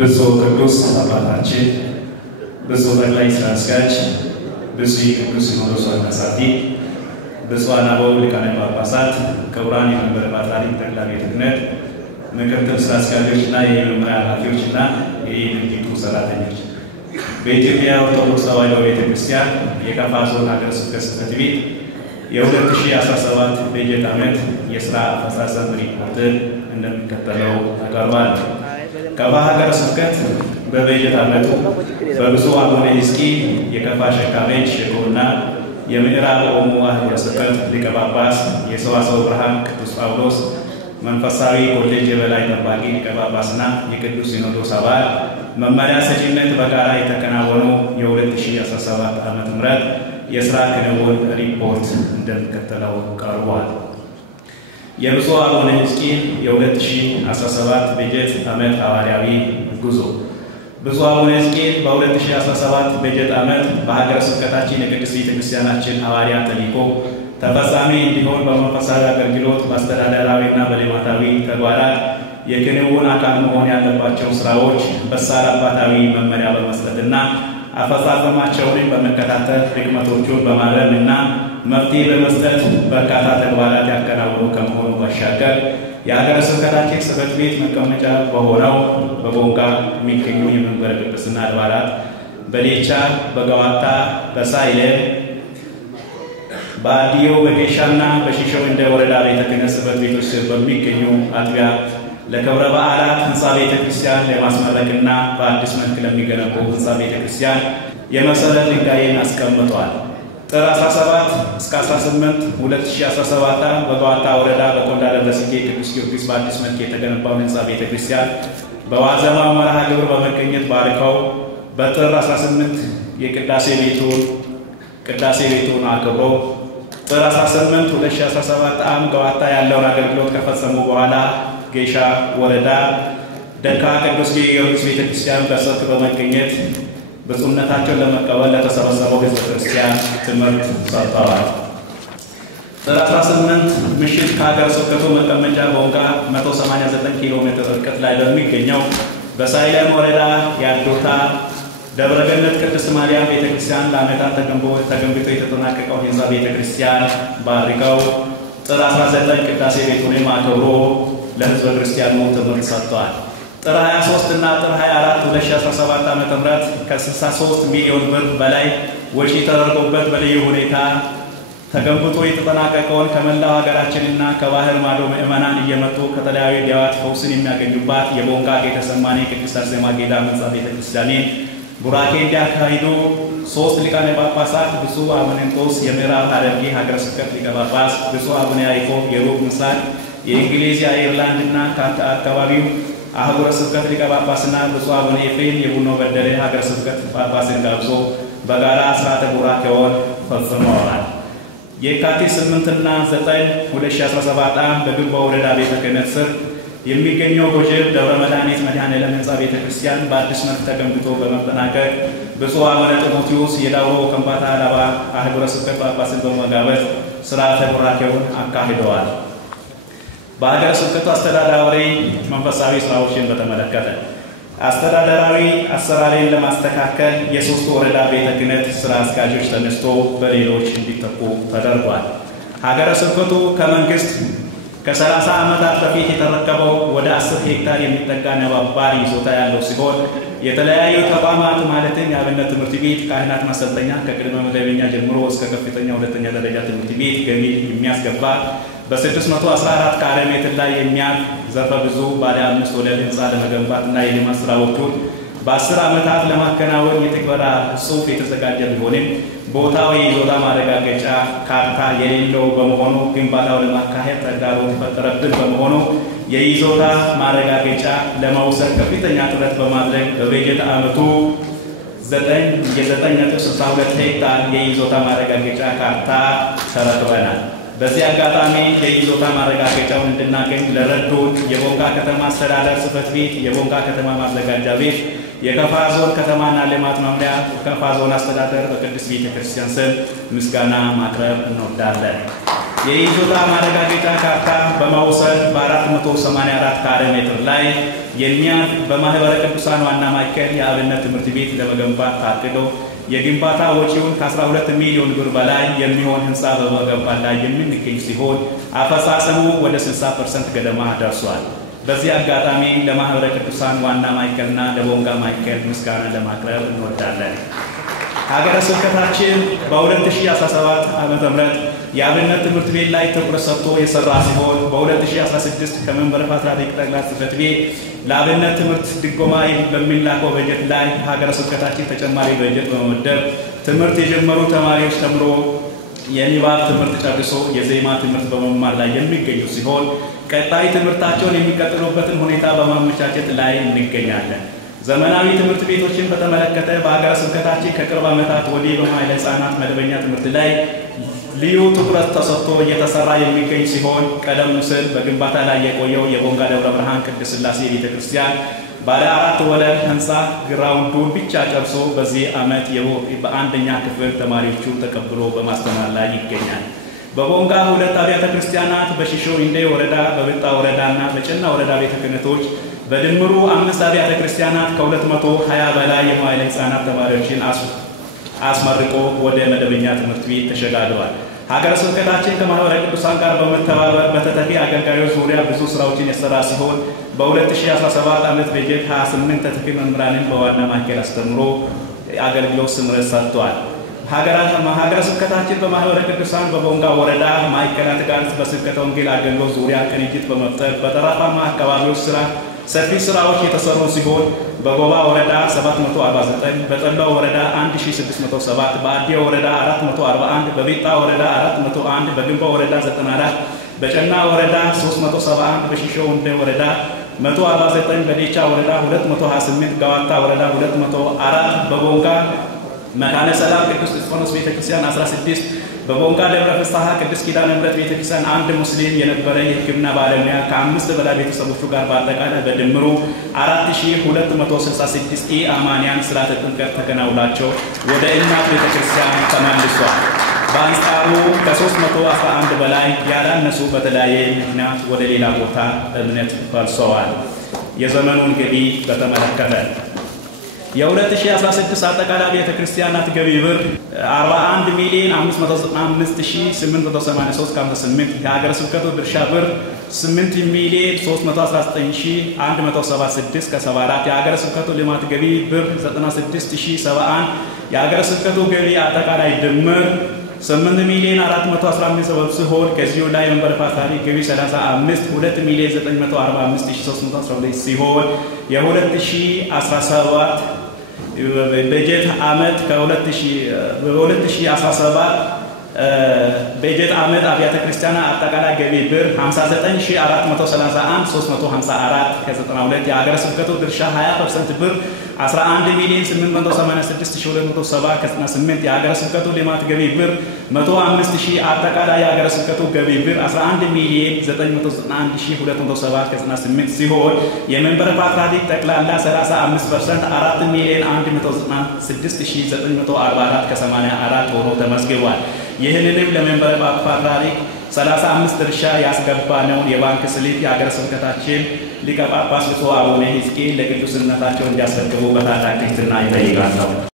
ብፁዕ ቅዱስ አባታችን ብፁዕ ጠቅላይ ሥራ አስኪያጅ ብፁዕ ቅዱስ ሲኖዶስ ዋና ጸሐፊ ብፁዓን አበው ሊቃነ ጳጳሳት ክቡራን የመንበረ ፓትርያርክ ጠቅላይ ቤተ ክህነት ምክትል ሥራ አስኪያጆችና የመምሪያ ኃላፊዎችና የድርጅቱ ሰራተኞች በኢትዮጵያ ኦርቶዶክስ ተዋሕዶ ቤተክርስቲያን የከፋ ዞን ሀገረ ስብከት ጽሕፈት ቤት የ2017 በጀት ዓመት የሥራ አፈጻጸም ሪፖርትን እንደሚከተለው አቀርባለሁ። ከፋ ሀገረ ስብከት በበጀት ዓመቱ በብፁዕ አቡነ ሕዝቅኤል የከፋ ሸካ ቤት ሸኮና የምዕራብ ኦሞ ሀገረ ስብከት ሊቀ ጳጳስ የሰዋስወ ብርሃን ቅዱስ ጳውሎስ መንፈሳዊ ኮሌጅ የበላይ ጠባቂ ሊቀ ጳጳስና የቅዱስ ሲኖዶስ አባል መመሪያ ሰጪነት በጋራ የተከናወኑ የ2017 ዓ.ም የሥራ ክንውን ሪፖርት እንደሚከተለው ቀርቧል። የብፁዕ አቡነ ሕዝቅኤል የ2017 በጀት ዓመት ሐዋርያዊ ጉዞ። ብፁዕ አቡነ ሕዝቅኤል በ2017 በጀት ዓመት በሀገረ ስብከታችን የቅድስት ቤተክርስቲያናችን ሐዋርያ ተልእኮ ተፈጻሚ እንዲሆን በመንፈሳዊ አገልግሎት በአስተዳደራዊና በልማታዊ ተግባራት የክንውን አካል መሆን ያለባቸው ስራዎች በሳል አባታዊ መመሪያ በመስጠትና አፈጻጸማቸውን በመከታተል ድክመቶቹን በማረምና መፍትሄ በመስጠት በርካታ ተግባራት ያከናወኑ ከመሆኑ ባሻገር የሀገረ ስብከታችን ጽሕፈት ቤት መቀመጫ በሆነው በቦንጋ የሚገኙ የመንበረ ቅድስና አድባራት በዴቻ፣ በገዋታ፣ በሳይለ፣ በአዲዮ፣ በቄሻና በሺሾው እንደ ወረዳ ቤተ ክህነት ጽሕፈት ቤቶች ስር በሚገኙ አጥቢያ ለክብረ በዓላት ህንፃ ቤተ ክርስቲያን ለማስመረቅና በአዲስ መልክ ለሚገነቡ ህንፃ ቤተ ክርስቲያን የመሰረት ድንጋይን አስቀምጧል። ጥር 17 እስከ 18 2017 በገዋታ ወረዳ በቆንዳ ደብረስጌ ቅዱስ ጊዮርጊስ በአዲስ መልክ የተገነባውን ህንፃ ቤተ ክርስቲያን በዋዜማው መርሃ ግብር በመገኘት ባርከው በጥር 18 የቅዳሴ ቤቱን አክብሮ ጥር 18 2017 ዓ.ም ገዋታ ያለውን አገልግሎት ከፈጸሙ በኋላ ጌሻ ወረዳ ደካ ቅዱስ ጊዮርጊስ ቤተክርስቲያን በሰርክ በመገኘት ብፁዕነታቸውን ለመቀበል ለተሰበሰበው ህዝበ ክርስቲያን ትምህርት ሰጥተዋል። ጥር 18 ምሽት ከሀገረ ስብከቱ መቀመጫ ቦንጋ 189 ኪሎ ሜትር ርቀት ላይ በሚገኘው በሳይለም ወረዳ የአዶታ ደብረገነት ቅድስት ማርያም ቤተክርስቲያን ለዓመታት ተገንብቶ የተጠናቀቀው ህንፃ ቤተክርስቲያን ባርከው ጥር 19 ቅዳሴ ቤቱን አክብሮ ለህዝበ ክርስቲያኑ ትምህርት ሰጥተዋል። ጥር 23 እና ጥር 24 2017 ዓ.ም ከ63 ሚሊዮን ብር በላይ ወጪ ተደርጎበት በልዩ ሁኔታ ተገንብቶ የተጠናቀቀውን ከመላው ሀገራችንና ከባህር ማዶ ምዕመናን እየመጡ ከተለያዩ ዲያዋት ፈውስን የሚያገኙባት የቦንጋ ጌተሰማኒ ቅድስት አርሴማ ገዳም ህንፃ ቤተክርስቲያንን ቡራኬ እንዲያካሂዱ 3 ሊቃነ ጳጳሳት ብፁዕ አቡነ ጴጥሮስ የምዕራብ ሐረርጌ ሀገረ ስብከት ሊቀ ጳጳስ፣ ብፁዕ አቡነ ያዕቆብ የሩቅ ምስራቅ የእንግሊዝ የአየርላንድ እና ከአካባቢው አህጉረ ስብከት ሊቀ ጳጳስና ብፁዕ አቡነ ኤፍሬም የቡኖ በደሌ ሀገረ ስብከት ጳጳስን ጋብዞ በጋራ ሥርዓተ ቡራኬውን ፈጽመዋል። የካቲት 8 እና 9 2017 ዓ.ም በግንባ ወረዳ ቤተ ክህነት ስር የሚገኘው ጎጀብ ደብረ መድኃኒት መድኃኔዓለም ህንፃ ቤተ ክርስቲያን በአዲስ መልክ ተገንብቶ በመጠናቀቅ ብፁዕ አቡነ ጢሞቴዎስ የዳውሮ ከምባታ አላባ አህጉረ ስብከት ጳጳስን በመጋበዝ ሥርዓተ ቡራኬውን አካሂደዋል። በሀገረ ስብከቱ አስተዳደራዊ መንፈሳዊ ስራዎችን በተመለከተ አስተዳደራዊ አሰራርን ለማስተካከል የሶስቱ ወረዳ ቤተ ክህነት ስራ አስኪያጆች ተነስቶ በሌሎች እንዲተኩ ተደርጓል። ሀገረ ስብከቱ ከመንግስት ከ30 ዓመታት በፊት የተረከበው ወደ 10 ሄክታር የሚጠጋ ነባር ይዞታ ያለው ሲሆን የተለያዩ ተቋማት ማለትም የአብነት ትምህርት ቤት፣ ካህናት ማሰልጠኛ ከቅድመ መደበኛ ጀምሮ እስከ ከፍተኛ ሁለተኛ ደረጃ ትምህርት ቤት ገቢ የሚያስገባ በ614 ካሬ ሜትር ላይ የሚያርፍ ዘርፈ ብዙ ባለ 5 ወለል ህንፃ ለመገንባት እና የልማት ስራዎቹን በ10 ዓመታት ለማከናወን የትግበራ ጽሑፍ የተዘጋጀ ቢሆንም ቦታው የይዞታ ማረጋገጫ ካርታ የሌለው በመሆኑ ግንባታው ለማካሄድ ተግዳሮት የተፈጠረብን በመሆኑ የይዞታ ማረጋገጫ ለመውሰድ ከፍተኛ ጥረት በማድረግ በበጀት ዓመቱ 9.62 ሄክታር የይዞታ ማረጋገጫ ካርታ ተረክበናል። በዚህ አጋጣሚ የይዞታ ማረጋገጫውን እንድናገኝ ለረዱን የቦንጋ ከተማ አስተዳደር ጽሕፈት ቤት፣ የቦንጋ ከተማ ማዘጋጃ ቤት፣ የከፋ ዞን ከተማና ልማት መምሪያ፣ ከፋ ዞን አስተዳደር በቅድስት ቤተክርስቲያን ስም ምስጋና ማቅረብ እንወዳለን። የይዞታ ማረጋገጫ ካርታ በመውሰድ በ484 ካሬ ሜትር ላይ የሚያርፍ በማህበረ ቅዱሳን ዋና ማዕከል የአብነት ትምህርት ቤት ለመገንባት ታቅዶ የግንባታ ወጪውን ከ12 ሚሊዮን ብር በላይ የሚሆን ህንፃ በመገንባት ላይ የሚገኝ ሲሆን አፈጻጸሙ ወደ 60% ገደማ ደርሷል። በዚህ አጋጣሚ ለማህበረ ቅዱሳን ዋና ማዕከልና ለቦንጋ ማዕከል ምስጋና ለማቅረብ እንወዳለን። ሀገረ ስብከታችን በ2017 ዓ.ም የአብነት ትምህርት ቤት ላይ ትኩረት ሰጥቶ የሰራ ሲሆን በ2016 ከመንበረ ፓትርያርክ ጠቅላይ ጽሕፈት ቤት ለአብነት ትምህርት ድጎማ በሚላከው በጀት ላይ ሀገረ ስብከታችን ተጨማሪ በጀት በመመደብ ትምህርት የጀመሩ ተማሪዎች ተምሮ የንባብ ትምህርት ጨርሶ የዜማ ትምህርት በመማር ላይ የሚገኙ ሲሆን ቀጣይ ትምህርታቸውን የሚቀጥሉበትን ሁኔታ በማመቻቸት ላይ እንገኛለን። ዘመናዊ ትምህርት ቤቶችን በተመለከተ በሀገረ ስብከታችን ከቅርብ ዓመታት ወዲህ በመዋዕለ ሕፃናት መደበኛ ትምህርት ላይ ልዩ ትኩረት ተሰጥቶ እየተሰራ የሚገኝ ሲሆን ቀደም ሲል በግንባታ ላይ የቆየው የቦንጋ ደብረ ብርሃን ቅድስት ሥላሴ ቤተክርስቲያን ባለ 4 ወለል ህንፃ ግራውንዱን ብቻ ጨርሶ በዚህ ዓመት በአንደኛ ክፍል ተማሪዎቹ ተቀብሎ በማስተማር ላይ ይገኛል። በቦንጋ 2 አብያተ ክርስቲያናት በሺሾ ኢንዴ ወረዳ፣ በብጣ ወረዳና በጭና ወረዳ ቤተ ክህነቶች በድምሩ 5 አብያተ ክርስቲያናት ከ220 በላይ የመዋዕለ ሕፃናት ተማሪዎችን አስመርቆ ወደ መደበኛ ትምህርት ቤት ተሸጋግሯል። ሀገረ ስብከታችን ከማህበረ ቅዱሳን ጋር በመተባበር በተተኪ አገልጋዮች ዙሪያ ብዙ ስራዎችን የሰራ ሲሆን በ2017 ዓመት በጀት 28 ተተኪ መምህራንን በዋና ማዕከል አስተምሮ አገልግሎት ስምረት ሰጥቷል። ሀገረ ስብከታችን በማህበረ ቅዱሳን በቦንጋ ወረዳ ማዕከላት ጋር በስብከተ ወንጌል አገልግሎት ዙሪያ ቅንጅት በመፍጠር በተራራማ አካባቢዎች ሰፊ ስራዎች የተሰሩ ሲሆን በጎባ ወረዳ 749፣ በጠላው ወረዳ 1607፣ በአዲያ ወረዳ 441፣ በቤጣ ወረዳ 401፣ በግንባ ወረዳ 94፣ በጨና ወረዳ 371፣ በሺሾ ኢንዴ ወረዳ 149፣ በዴቻ ወረዳ 228፣ ጋዋታ ወረዳ 204፣ በቦንጋ መካነ ሰላም ቅዱስ እስጢፋኖስ ቤተክርስቲያን 16፣ በቦንጋ ደብረ ፍስሐ ቅዱስ ኪዳነ ምሕረት ቤተክርስቲያን አንድ ሙስሊም የነበረ የሕክምና ባለሙያ ከ5 በላይ ቤተሰቦቹ ጋር በአጠቃላይ በድምሩ 4266 አማንያን ስርዓተ ጥምቀት ተከናውላቸው ወደ እናት ቤተክርስቲያን ተመልሷል። በአንጻሩ ከ311 በላይ ያላነሱ በተለያየ ምክንያት ወደ ሌላ ቦታ እምነት ፈርሰዋል። የዘመኑን ገቢ በተመለከተ የ2016 አጠቃላይ ቤተ ክርስቲያናት ገቢ ብር 41,595,883.58 የሀገረ ስብከቱ ድርሻ ብር 8,319,176.74 የሀገረ ስብከቱ ልማት ገቢ ብር 96,071 የሀገረ ስብከቱ ገቢ አጠቃላይ ድምር 8,415,000 ሲሆን ከዚሁ ላይ መንበረ ፓትርያርክ ገቢ 35 2,945,312 ሲሆን የ2017 በጀት ዓመት በ2017 በጀት ዓመት አብያተ ክርስቲያናት አጠቃላይ ገቢ ብር 59,431,354.92 የሀገረ ስብከቱ ድርሻ 20% ብር 11,886,270.98 የሀገረ ስብከቱ ልማት ገቢ ብር 105,000 አጠቃላይ የሀገረ ስብከቱ ገቢ ብር 11,991,270.98 ሲሆን የመንበረ ፓትርያርክ ጠቅላላ 35% 4,196,944.84 ሆኖ ተመዝግቧል። ይህንንም ለመንበረ ፓትርያርክ 35 ድርሻ ያስገባነውን የባንክ ስሊፕ የሀገረ ስብከታችን ሊቀ ጳጳስ ብፁዕ አቡነ ሕዝቅኤል ለቅዱስነታቸው እንዲያስረክቡ በታላቅ ትሕትና ይጠይቃለሁ።